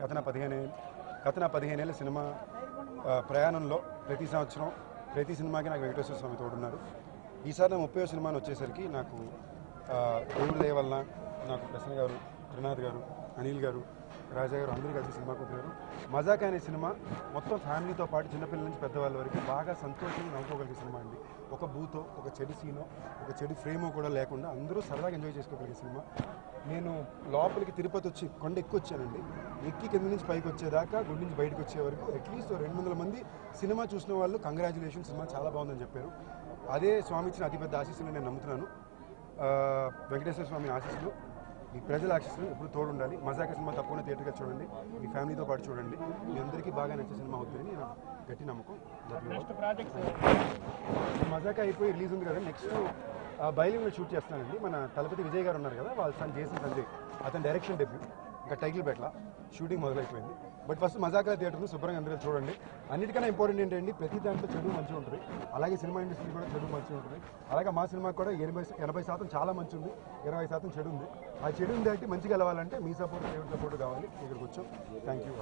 గత 15 ఏళ్ళ సినిమా ప్రయాణంలో ప్రతి సంవత్సరం ప్రతి సినిమాకి నాకు వెంకటేశ్వర స్వామి తోడున్నారు. ఈసారి నా 30వ సినిమాని వచ్చేసరికి నాకు దేవుడి దయ వలన నాకు ప్రసన్న గారు, త్రినాథ్ గారు, అనిల్ గారు, రాజా గారు అందరూ కలిసి సినిమా కుదిరారు. మజాకా అనే సినిమా మొత్తం ఫ్యామిలీతో పాటు చిన్నపిల్లల నుంచి పెద్దవాళ్ళ వరకు బాగా సంతోషంగా నవ్వుకోగలిగే సినిమా అండి. ఒక బూతో, ఒక చెడు సీనో, ఒక చెడు ఫ్రేమో కూడా లేకుండా అందరూ సరదాగా ఎంజాయ్ చేసుకోగలిగే సినిమా. నేను లోపలికి తిరుపతి వచ్చి కొండ ఎక్కువ వచ్చానండి. ఎక్కి కింద నుంచి పైకి వచ్చేదాకా, గుడి నుంచి బయటకు వచ్చే వరకు అట్లీస్ట్ 200 మంది సినిమా చూసిన వాళ్ళు కంగ్రాచులేషన్, సినిమా చాలా బాగుందని చెప్పారు. అదే స్వామి ఇచ్చిన అతిపెద్ద ఆశీస్సులు నేను నమ్ముతున్నాను. వెంకటేశ్వర స్వామి ఆశీస్సులు, మీ ప్రజల ఆశీస్సులు ఎప్పుడు తోడు ఉండాలి. మజాకా సినిమా తప్పకుండా థియేటర్గా చూడండి, మీ ఫ్యామిలీతో పాటు చూడండి. మీ అందరికీ బాగా నచ్చే సినిమా అవుతుందని నా గట్టి నమ్మకం. మజాకా అయిపోయి రిలీజ్ ఉంది కదా, నెక్స్ట్ బయలులో షూట్ చేస్తానండి. మన తలపతి విజయ్ గారు ఉన్నారు కదా, వాళ్ళ సన్ జేసన్ సంజయ్, అతని డైరెక్షన్ డెబ్యూ. ఇంకా టైటిల్ పెట్టల, షూటింగ్ మొదలైపోయింది. బట్ ఫస్ట్ మజాకా థియేటర్ను శుభ్రంగా అందరూ చూడండి. అన్నిటికన్నా ఇంపార్టెంట్ ఏంటంటే ప్రతి దాంట్లో చెడు మంచిగా ఉంటుంది. అలాగే సినిమా ఇండస్ట్రీ కూడా చెడు మంచిగా ఉంటుంది. అలాగే మా సినిమాకి కూడా 80% చాలా మంచి ఉంది, 20% చెడు ఉంది. ఆ చెడు ఉంది అంటే మంచిగా వెళ్ళాలంటే మీ సపోర్ట్, దేవుడి సపోర్ట్ కావాలి. ఇక్కడికి వచ్చాం. Thank you.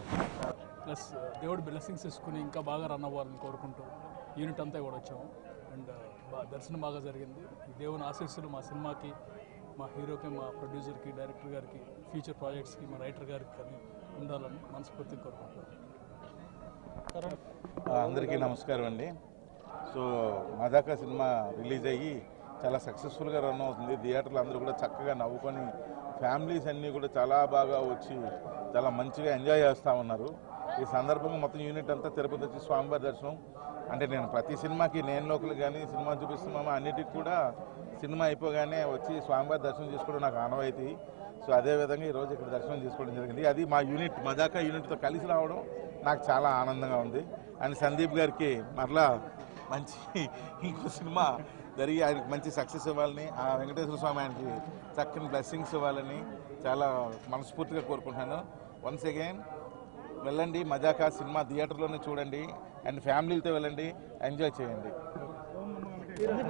ప్లస్ దేవుడు బ్లెస్సింగ్స్ తీసుకుని ఇంకా బాగా రన్ అవ్వాలని కోరుకుంటూ యూనిట్ అంతా కూడా వచ్చాము. అండ్ దర్శనం బాగా జరిగింది. దేవుని ఆశీస్సులు మా సినిమాకి, మా హీరోకి, మా ప్రొడ్యూసర్కి, డైరెక్టర్ గారికి, ఫ్యూచర్ ప్రాజెక్ట్స్కి, మా రైటర్ గారికి కానీ ఉండాలని మనస్ఫూర్తిగా కోరుకుంటున్నాను. అందరికీ నమస్కారం అండి. సో మజాకా సినిమా రిలీజ్ అయ్యి చాలా సక్సెస్ఫుల్గా రన్ అవుతుంది. థియేటర్లు అందరూ కూడా చక్కగా నవ్వుకొని, ఫ్యామిలీస్ అన్నీ కూడా చాలా బాగా వచ్చి చాలా మంచిగా ఎంజాయ్ చేస్తూ ఉన్నారు. ఈ సందర్భంగా మొత్తం యూనిట్ అంతా తిరుపతి వచ్చి స్వామివారి దర్శనం. అంటే నేను ప్రతి సినిమాకి నేను లోకల్ కానీ సినిమా చూపిస్తున్నామా అన్నిటికి కూడా సినిమా అయిపోగానే వచ్చి స్వామివారి దర్శనం చేసుకోవడం నాకు ఆనవాయితీ. సో అదేవిధంగా ఈరోజు ఇక్కడ దర్శనం చేసుకోవడం జరిగింది. అది మా యూనిట్ మజాకా యూనిట్తో కలిసి రావడం నాకు చాలా ఆనందంగా ఉంది. అండ్ సందీప్ గారికి మరలా మంచి ఇంకో సినిమా జరిగి ఆయనకి మంచి సక్సెస్ ఇవ్వాలని, ఆ వెంకటేశ్వర స్వామి ఆయనకి చక్కని బ్లెస్సింగ్స్ ఇవ్వాలని చాలా మనస్ఫూర్తిగా కోరుకుంటున్నాను. వన్స్ అగైన్ వెళ్ళండి, మజాకా సినిమా థియేటర్లోనే చూడండి అండ్ ఫ్యామిలీలతో వెళ్ళండి, ఎంజాయ్ చేయండి.